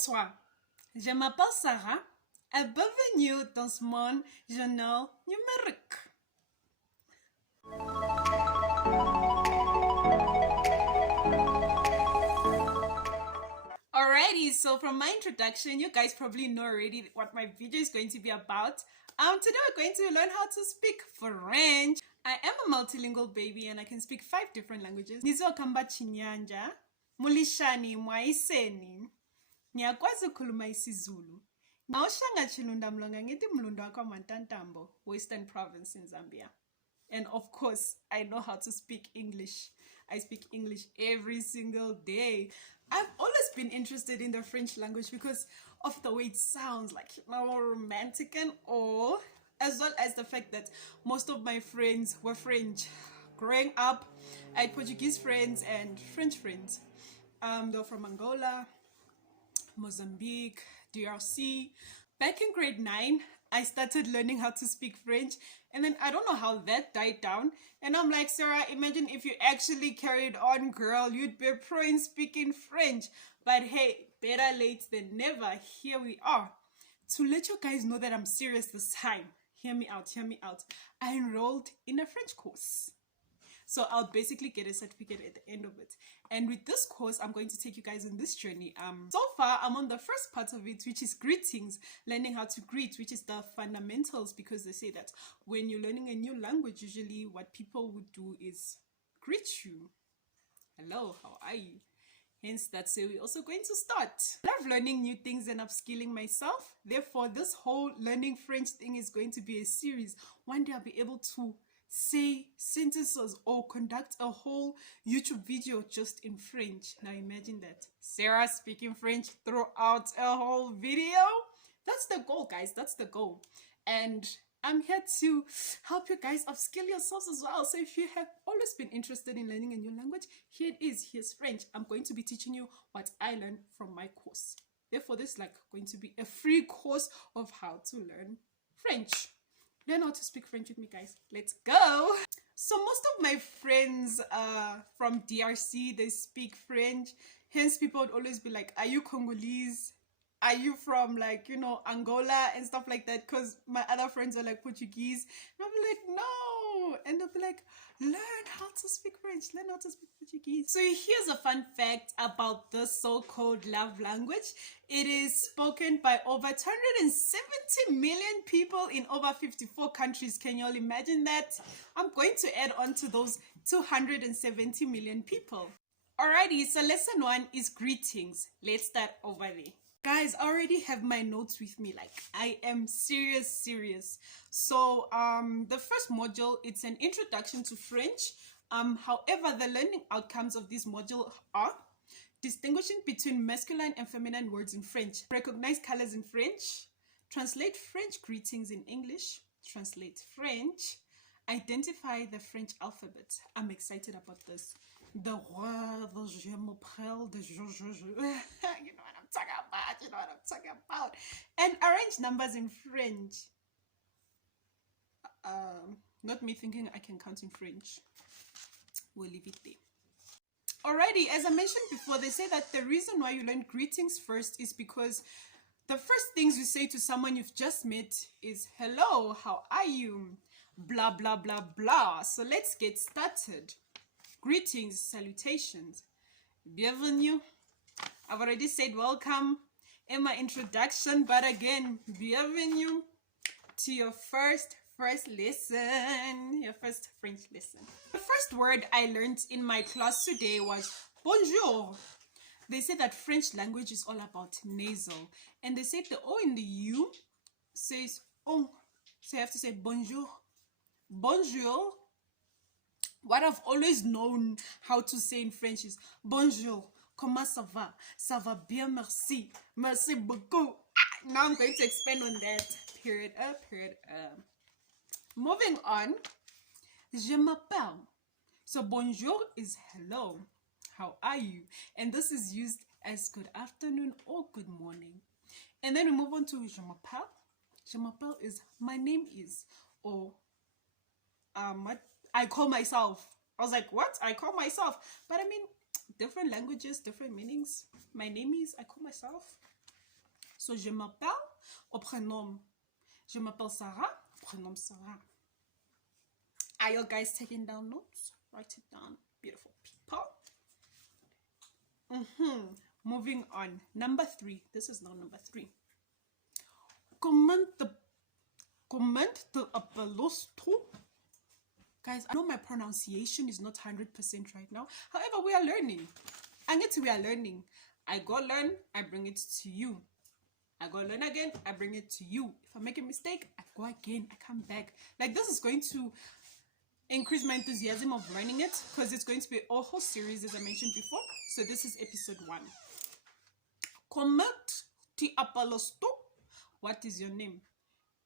Bonsoir, je m'appelle Sarah et bienvenue dans mon journal numérique. Alrighty, so from my introduction, you guys probably know already what my video is going to be about. Today we're going to learn how to speak French. I am a multilingual baby and I can speak 5 different languages. Nizokamba Chinyanja, Mulishani Mwaiseni, Nyakwazi Kuluma isiZulu. Maushanga Chilunda Mlonga ngiti Mlunda wako Mantantambo, Western Province in Zambia. And of course, I know how to speak English. I speak English every single day. I've always been interested in the French language because of the way it sounds, like, you know, romantic and all, as well as the fact that most of my friends were French. Growing up, I had Portuguese friends and French friends. They're from Angola, Mozambique, DRC. Back in grade 9, I started learning how to speak French, and then I don't know how that died down. And I'm like, Sarah, imagine if you actually carried on, girl, you'd be a pro in speaking French. But hey, better late than never. Here we are. To let you guys know that I'm serious this time, hear me out, hear me out. I enrolled in a French course. So I'll basically get a certificate at the end of it. And with this course, I'm going to take you guys on this journey. So far, I'm on the first part of it, which is greetings, learning how to greet, which is the fundamentals, because they say that when you're learning a new language, usually what people would do is greet you. Hello, how are you? Hence, that's where we're also going to start. I love learning new things and upskilling myself. Therefore, this whole learning French thing is going to be a series. One day I'll be able to say sentences or conduct a whole YouTube video just in French. Now imagine that. Sarah speaking French throughout a whole video. That's the goal, guys. That's the goal. And I'm here to help you guys upskill yourselves as well. So if you have always been interested in learning a new language, here it is. Here's French. I'm going to be teaching you what I learned from my course. Therefore, this is like going to be a free course of how to learn French. Learn how to speak French with me, guys. Let's go. So most of my friends from DRC, they speak French. Hence people would always be like, are you Congolese? Are you from, like, you know, Angola and stuff like that? Because my other friends are like Portuguese. And I'll be like, no. And they'll be like, learn how to speak French. Learn how to speak Portuguese. So here's a fun fact about this so-called love language. It is spoken by over 270 million people in over 54 countries. Can you all imagine that? I'm going to add on to those 270 million people. Alrighty, so lesson 1 is greetings. Let's start over there. Guys, I already have my notes with me. Like, I am serious. So the first module, it's an introduction to French. However, the learning outcomes of this module are distinguishing between masculine and feminine words in French, recognize colors in French, translate French greetings in English, translate French, identify the French alphabet. I'm excited about this. The roi, the je m'appelle, the je. You know what I'm talking about, you know what I'm talking about. And arrange numbers in French. Not me thinking I can count in French. We'll leave it there. Alrighty, as I mentioned before, they say that the reason why you learn greetings first is because the first things you say to someone you've just met is, hello, how are you? Blah, blah, blah, blah. So let's get started. Greetings, salutations, bienvenue. I've already said welcome in my introduction, but again, bienvenue to your first lesson, your first French lesson. The first word I learned in my class today was bonjour. They say that French language is all about nasal, and they say the O in the U says on, so you have to say bonjour. Bonjour. What I've always known how to say in French is bonjour, comment ça va? Ça va bien, merci. Merci beaucoup. Now I'm going to expand on that. Period. Moving on, je m'appelle. So bonjour is hello. How are you? And this is used as good afternoon or good morning. And then we move on to je m'appelle. Je m'appelle is my name is, or what I call myself. I was like, what? I call myself. But I mean, different languages, different meanings. My name is, I call myself. So, je m'appelle au prénom. Je m'appelle Sarah, prénom Sarah. Are you guys taking down notes? Write it down, beautiful people. Moving on. Number 3. This is now number 3. Comment te appelles tu? Guys, I know my pronunciation is not 100% right now. However, we are learning. We are learning. I go learn, I bring it to you. I go learn again, I bring it to you. If I make a mistake, I go again, I come back. Like, this is going to increase my enthusiasm of learning it, because it's going to be a whole series, as I mentioned before. So this is episode 1. Comment te appelles tu? What is your name?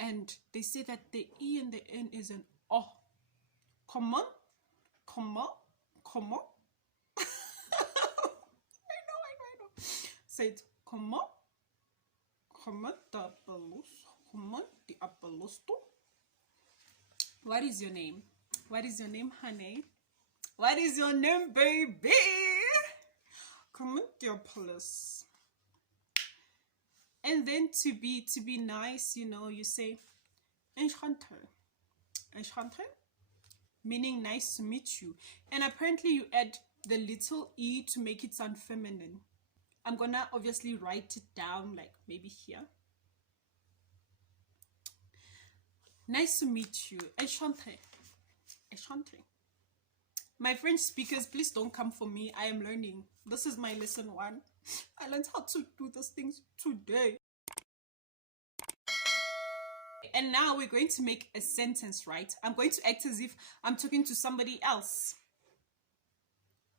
And they say that the E and the N is an O. Comment? Comment? Comment? I know. Say it. Comment? Comment te appelles? Comment te appelles tu? What is your name? What is your name, honey? What is your name, baby? Comment te appelles? And then to be nice, you know, you say enchanté. Enchanté, meaning nice to meet you. And apparently you add the little E to make it sound feminine. I'm gonna obviously write it down, like maybe here. Nice to meet you. Enchanté. Enchanté. My French speakers, please don't come for me. I am learning. This is my lesson 1. I learned how to do these things today. And now we're going to make a sentence, right? I'm going to act as if I'm talking to somebody else.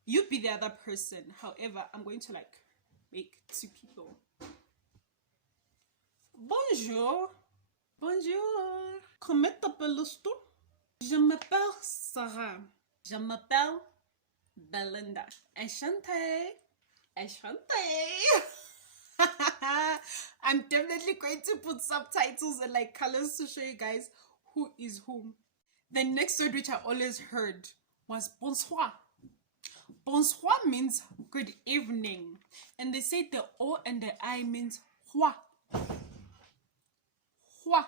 You be the other person. However, I'm going to like make 2 people. Bonjour. Bonjour. Comment t'appelles tu? Je m'appelle Sarah. Je m'appelle Belinda. Enchantée. Enchantée. I'm definitely going to put subtitles and like colors to show you guys who is whom. The next word which I always heard was bonsoir. Bonsoir means good evening. And they say the O and the I means hua. Hua.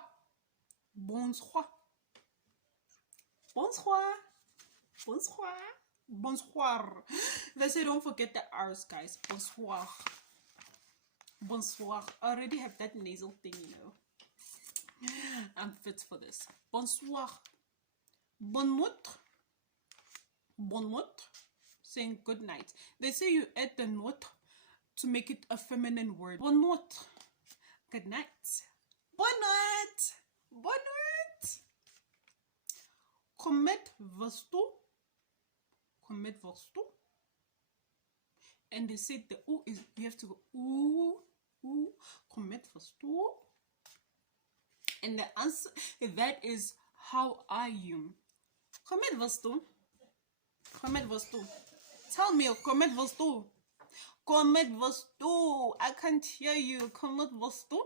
Bonsoir. Bonsoir. Bonsoir. Bonsoir. They say don't forget the R's, guys. Bonsoir. Bonsoir. I already have that nasal thing, you know. I'm fit for this. Bonsoir. Bonne nuit. Bonne nuit. Saying good night. They say you add the note to make it a feminine word. Bonne nuit. Good night. Bonne nuit. Bonne nuit. Comment vas-tu? Comment vas-tu? And they said the O is, you have to go ooh, ooh, comment vas-tu? And the answer, that is, how are you? Comment vas-tu? Comment vas-tu? Tell me, comment vas-tu? Comment vas-tu? I can't hear you. Comment vas-tu?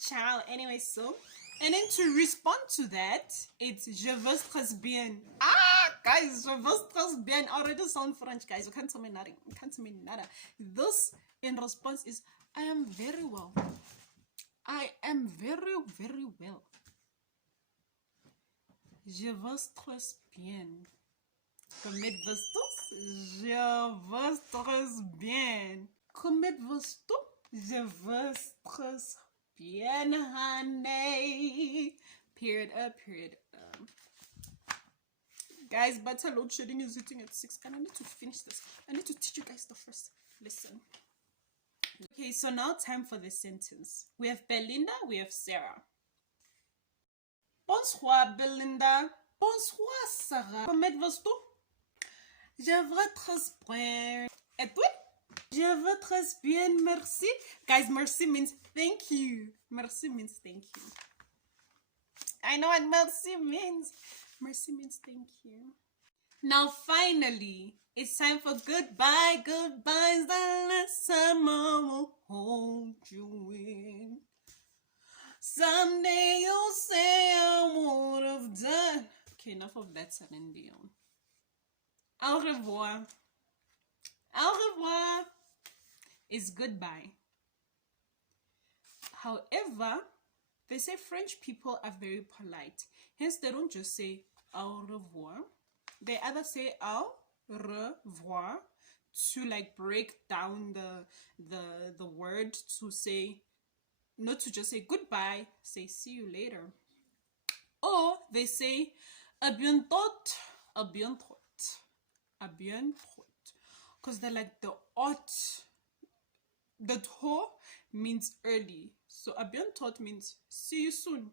Ciao. Anyway, so, and then to respond to that, it's je vais très bien. Ah, guys, je vais très bien. I already sound French, guys. You can't tell me nothing. You can't tell me nada. This in response is I am very well. I am very, very well. Je vais très bien. Comment vas-tu? Je vais très bien. Comment vas-tu? Je vais très bien, honey. Period. Period. Guys, battle load shedding is hitting at 6, and I need to finish this. I need to teach you guys the first lesson. Okay, so now time for the sentence. We have Belinda, we have Sarah. Bonsoir, Belinda. Bonsoir, Sarah. Comment vas-tu? Je vais très bien. Et toi? Je vais très bien, merci. Guys, merci means thank you. Merci means thank you. I know what merci means. Merci means thank you. Now, finally, it's time for goodbye. Goodbyes the last time I will hold you in. Someday you'll say I would have done. Okay, enough of that, Celine Dion. Au revoir. Au revoir is goodbye. However, they say French people are very polite. Hence, they don't just say au revoir. They either say au revoir to like break down the word to say, not to just say goodbye, say see you later. Or they say à bientôt, à bientôt, à bientôt. Because they're like the ot. The to means early. So à bientôt means see you soon.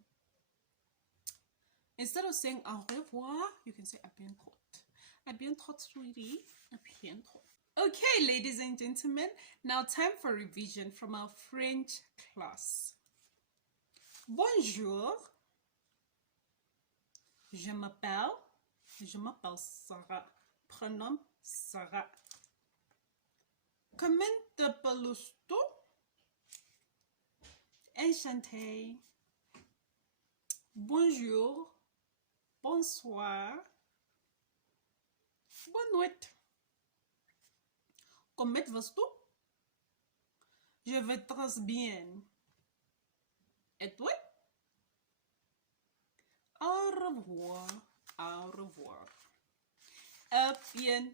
Instead of saying au revoir, you can say à bientôt. À bientôt, sweetie. À bientôt. Okay, ladies and gentlemen, now time for revision from our French class. Bonjour. Je m'appelle Sarah. Prénom Sarah. Comment t'appelles-tu? Enchanté. Bonjour. Bonsoir. Bonne nuit. Comment vas-tu? Je vais très bien. Et toi? Au revoir. Au revoir. Bien.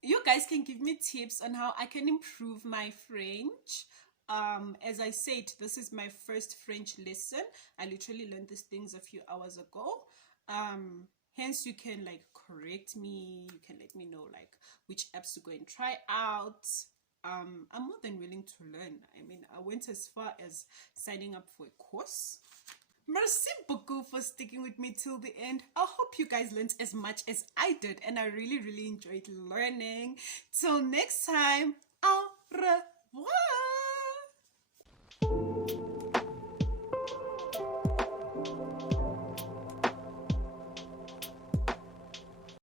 You guys can give me tips on how I can improve my French. As I said, this is my first French lesson. I literally learned these things a few hours ago. Hence, you can like correct me. You can let me know like which apps to go and try out. I'm more than willing to learn. I mean, I went as far as signing up for a course. Merci beaucoup for sticking with me till the end. I hope you guys learned as much as I did, and I really enjoyed learning. Till next time, au revoir.